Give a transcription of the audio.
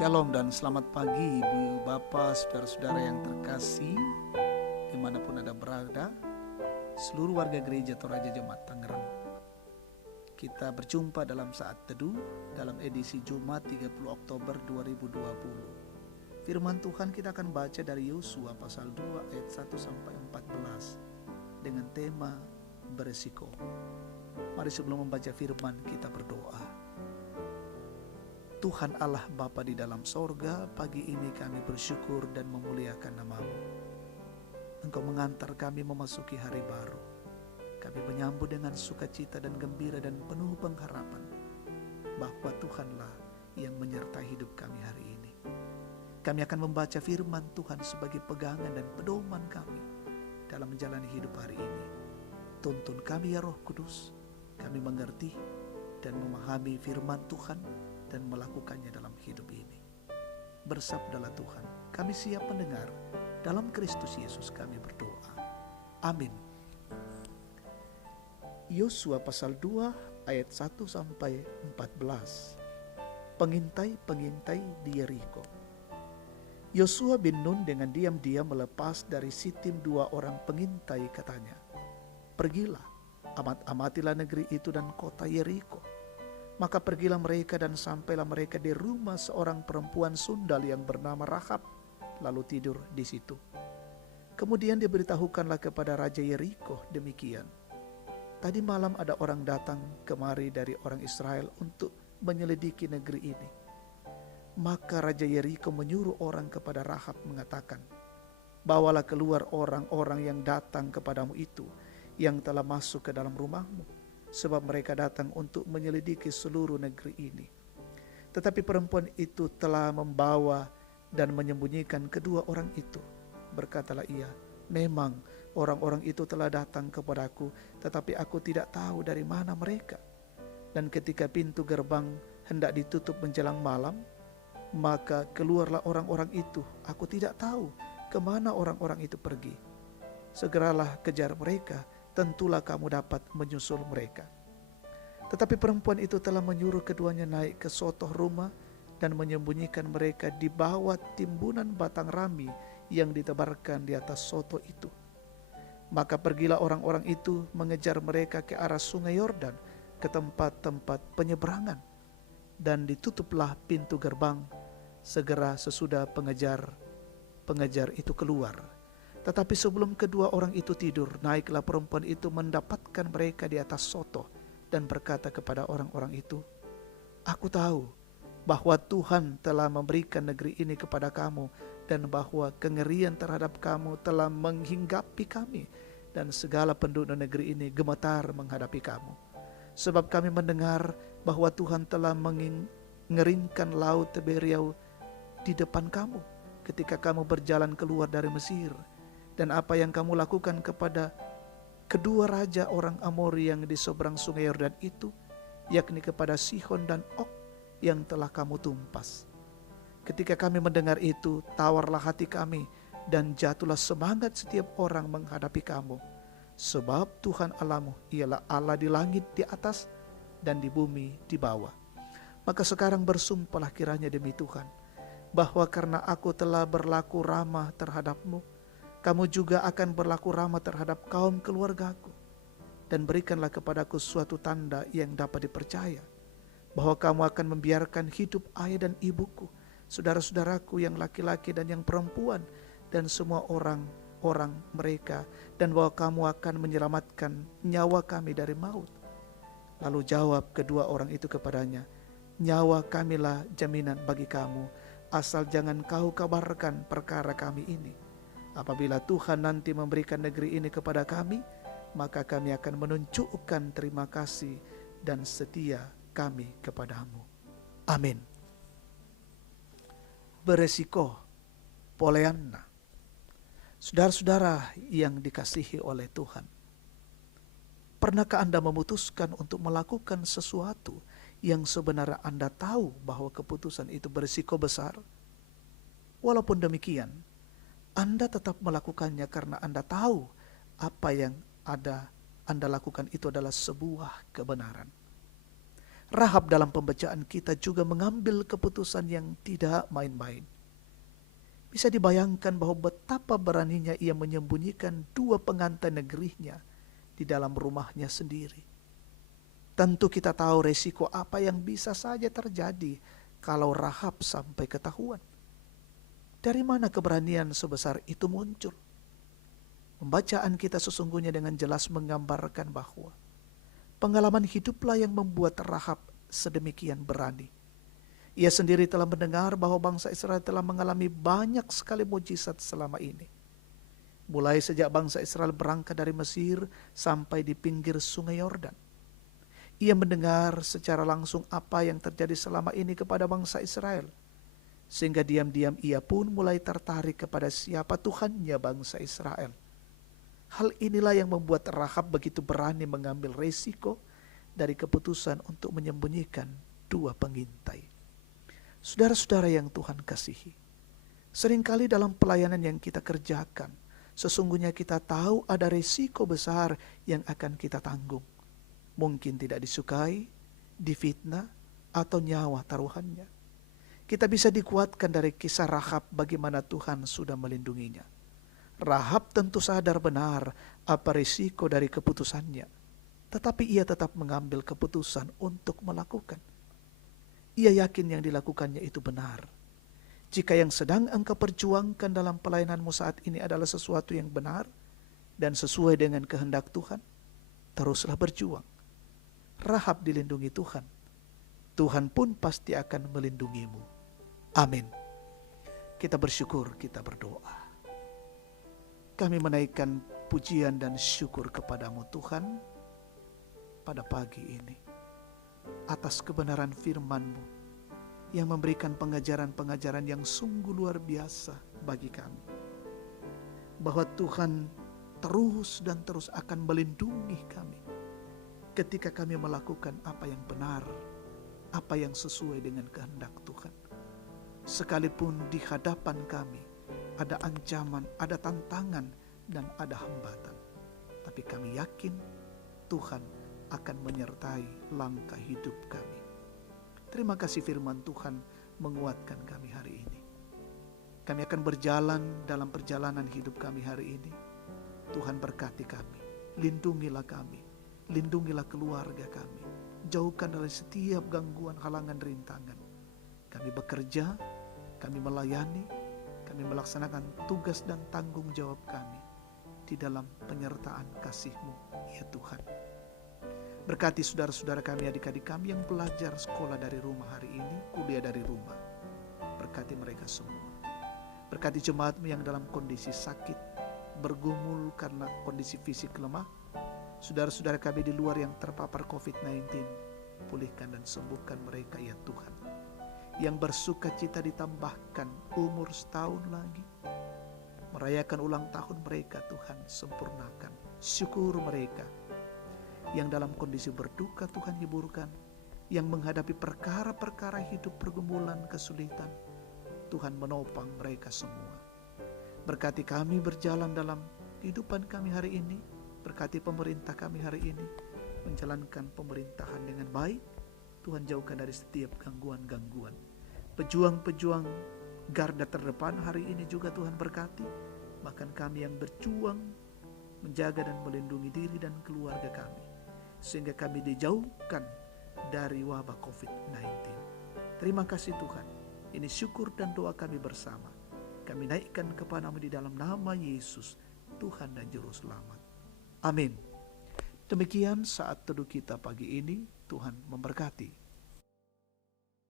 Shalom dan selamat pagi Ibu Bapak, saudara-saudara yang terkasih dimanapun Anda berada, seluruh warga gereja Toraja Jemaat Tangerang. Kita berjumpa dalam saat teduh dalam edisi Jumat 30 Oktober 2020. Firman Tuhan kita akan baca dari Yosua pasal 2 ayat 1 sampai 14 dengan tema beresiko. Mari sebelum membaca firman kita berdoa. Tuhan Allah Bapa di dalam sorga, pagi ini kami bersyukur dan memuliakan nama-Mu. Engkau mengantar kami memasuki hari baru. Kami menyambut dengan sukacita dan gembira dan penuh pengharapan bahwa Tuhanlah yang menyertai hidup kami hari ini. Kami akan membaca firman Tuhan sebagai pegangan dan pedoman kami dalam menjalani hidup hari ini. Tuntun kami ya Roh Kudus, kami mengerti dan memahami firman Tuhan dan melakukannya dalam hidup ini. Bersabdalah Tuhan, kami siap mendengar. Dalam Kristus Yesus kami berdoa. Amin. Yosua pasal 2 ayat 1 sampai 14. Pengintai-pengintai di Yeriko. Yosua bin Nun dengan diam-diam melepas dari Sitim 2 orang pengintai, katanya, "Pergilah, amat-amatilah negeri itu dan kota Yeriko." Maka pergilah mereka dan sampailah mereka di rumah seorang perempuan sundal yang bernama Rahab, lalu tidur di situ. Kemudian diberitahukanlah kepada Raja Yeriko demikian, "Tadi malam ada orang datang kemari dari orang Israel untuk menyelidiki negeri ini." Maka Raja Yeriko menyuruh orang kepada Rahab mengatakan, "Bawalah keluar orang-orang yang datang kepadamu itu, yang telah masuk ke dalam rumahmu, sebab mereka datang untuk menyelidiki seluruh negeri ini." Tetapi perempuan itu telah membawa dan menyembunyikan kedua orang itu. Berkatalah ia, "Memang orang-orang itu telah datang kepadaku, tetapi aku tidak tahu dari mana mereka. Dan ketika pintu gerbang hendak ditutup menjelang malam, maka keluarlah orang-orang itu. Aku tidak tahu kemana orang-orang itu pergi. Segeralah kejar mereka, tentulah kamu dapat menyusul mereka." Tetapi perempuan itu telah menyuruh keduanya naik ke sotoh rumah dan menyembunyikan mereka di bawah timbunan batang rami yang ditebarkan di atas sotoh itu. Maka pergilah orang-orang itu mengejar mereka ke arah sungai Yordan, ke tempat-tempat penyeberangan, dan ditutuplah pintu gerbang segera sesudah pengejar itu keluar. Tetapi sebelum kedua orang itu tidur, naiklah perempuan itu mendapatkan mereka di atas sotoh dan berkata kepada orang-orang itu, "Aku tahu bahwa Tuhan telah memberikan negeri ini kepada kamu dan bahwa kengerian terhadap kamu telah menghinggapi kami dan segala penduduk negeri ini gemetar menghadapi kamu. Sebab kami mendengar bahwa Tuhan telah mengeringkan laut Tiberias di depan kamu ketika kamu berjalan keluar dari Mesir, dan apa yang kamu lakukan kepada kedua raja orang Amori yang di seberang sungai Yordan itu, yakni kepada Sihon dan Og yang telah kamu tumpas. Ketika kami mendengar itu, tawarlah hati kami dan jatuhlah semangat setiap orang menghadapi kamu. Sebab Tuhan Allahmu ialah Allah di langit di atas dan di bumi di bawah. Maka sekarang bersumpahlah kiranya demi Tuhan, bahwa karena aku telah berlaku ramah terhadapmu, kamu juga akan berlaku ramah terhadap kaum keluargaku. Dan berikanlah kepadaku suatu tanda yang dapat dipercaya, bahwa kamu akan membiarkan hidup ayah dan ibuku, saudara-saudaraku yang laki-laki dan yang perempuan, dan semua orang-orang mereka, dan bahwa kamu akan menyelamatkan nyawa kami dari maut." Lalu jawab kedua orang itu kepadanya, "Nyawa kamilah jaminan bagi kamu, asal jangan kau kabarkan perkara kami ini. Apabila Tuhan nanti memberikan negeri ini kepada kami, maka kami akan menunjukkan terima kasih dan setia kami kepadamu." Amin. Beresiko, poleanna. Saudara-saudara yang dikasihi oleh Tuhan, pernahkah Anda memutuskan untuk melakukan sesuatu yang sebenarnya Anda tahu bahwa keputusan itu berisiko besar? Walaupun demikian, Anda tetap melakukannya karena Anda tahu apa yang Anda lakukan itu adalah sebuah kebenaran. Rahab dalam pembacaan kita juga mengambil keputusan yang tidak main-main. Bisa dibayangkan bahwa betapa beraninya ia menyembunyikan 2 pengantin negerinya di dalam rumahnya sendiri. Tentu kita tahu resiko apa yang bisa saja terjadi kalau Rahab sampai ketahuan. Dari mana keberanian sebesar itu muncul? Pembacaan kita sesungguhnya dengan jelas menggambarkan bahwa pengalaman hiduplah yang membuat Rahab sedemikian berani. Ia sendiri telah mendengar bahwa bangsa Israel telah mengalami banyak sekali mujizat selama ini. Mulai sejak bangsa Israel berangkat dari Mesir sampai di pinggir sungai Yordan. Ia mendengar secara langsung apa yang terjadi selama ini kepada bangsa Israel. Sehingga diam-diam ia pun mulai tertarik kepada siapa Tuhannya bangsa Israel. Hal inilah yang membuat Rahab begitu berani mengambil resiko dari keputusan untuk menyembunyikan 2 pengintai. Saudara-saudara yang Tuhan kasihi, seringkali dalam pelayanan yang kita kerjakan, sesungguhnya kita tahu ada resiko besar yang akan kita tanggung. Mungkin tidak disukai, difitnah, atau nyawa taruhannya. Kita bisa dikuatkan dari kisah Rahab bagaimana Tuhan sudah melindunginya. Rahab tentu sadar benar apa risiko dari keputusannya, tetapi ia tetap mengambil keputusan untuk melakukan. Ia yakin yang dilakukannya itu benar. Jika yang sedang engkau perjuangkan dalam pelayananmu saat ini adalah sesuatu yang benar dan sesuai dengan kehendak Tuhan, teruslah berjuang. Rahab dilindungi Tuhan. Tuhan pun pasti akan melindungimu. Amin. Kita bersyukur, kita berdoa. Kami menaikkan pujian dan syukur kepadamu Tuhan pada pagi ini atas kebenaran firman-Mu yang memberikan pengajaran-pengajaran yang sungguh luar biasa bagi kami. Bahwa Tuhan terus dan terus akan melindungi kami ketika kami melakukan apa yang benar, apa yang sesuai dengan kehendak Tuhan. Sekalipun di hadapan kami ada ancaman, ada tantangan, dan ada hambatan. Tapi kami yakin Tuhan akan menyertai langkah hidup kami. Terima kasih firman Tuhan menguatkan kami hari ini. Kami akan berjalan dalam perjalanan hidup kami hari ini. Tuhan berkati kami, lindungilah kami, lindungilah keluarga kami. Jauhkan dari setiap gangguan, halangan, rintangan. Kami bekerja, kami melayani, kami melaksanakan tugas dan tanggung jawab kami di dalam penyertaan kasih-Mu, ya Tuhan. Berkati saudara-saudara kami, adik-adik kami yang belajar sekolah dari rumah hari ini, kuliah dari rumah. Berkati mereka semua. Berkati jemaat-Mu yang dalam kondisi sakit, bergumul karena kondisi fisik lemah. Saudara-saudara kami di luar yang terpapar COVID-19, pulihkan dan sembuhkan mereka, ya Tuhan. Yang bersuka cita ditambahkan umur setahun lagi, merayakan ulang tahun mereka, Tuhan sempurnakan syukur mereka. Yang dalam kondisi berduka, Tuhan hiburkan. Yang menghadapi perkara-perkara hidup, pergumulan, kesulitan, Tuhan menopang mereka semua. Berkati kami berjalan dalam kehidupan kami hari ini. Berkati pemerintah kami hari ini menjalankan pemerintahan dengan baik. Tuhan jauhkan dari setiap gangguan-gangguan. Pejuang-pejuang garda terdepan hari ini juga Tuhan berkati. Bahkan kami yang berjuang menjaga dan melindungi diri dan keluarga kami, sehingga kami dijauhkan dari wabah COVID-19. Terima kasih Tuhan. Ini syukur dan doa kami bersama. Kami naikkan kepadamu di dalam nama Yesus, Tuhan dan Juru Selamat. Amin. Demikian saat teduh kita pagi ini. Tuhan memberkati.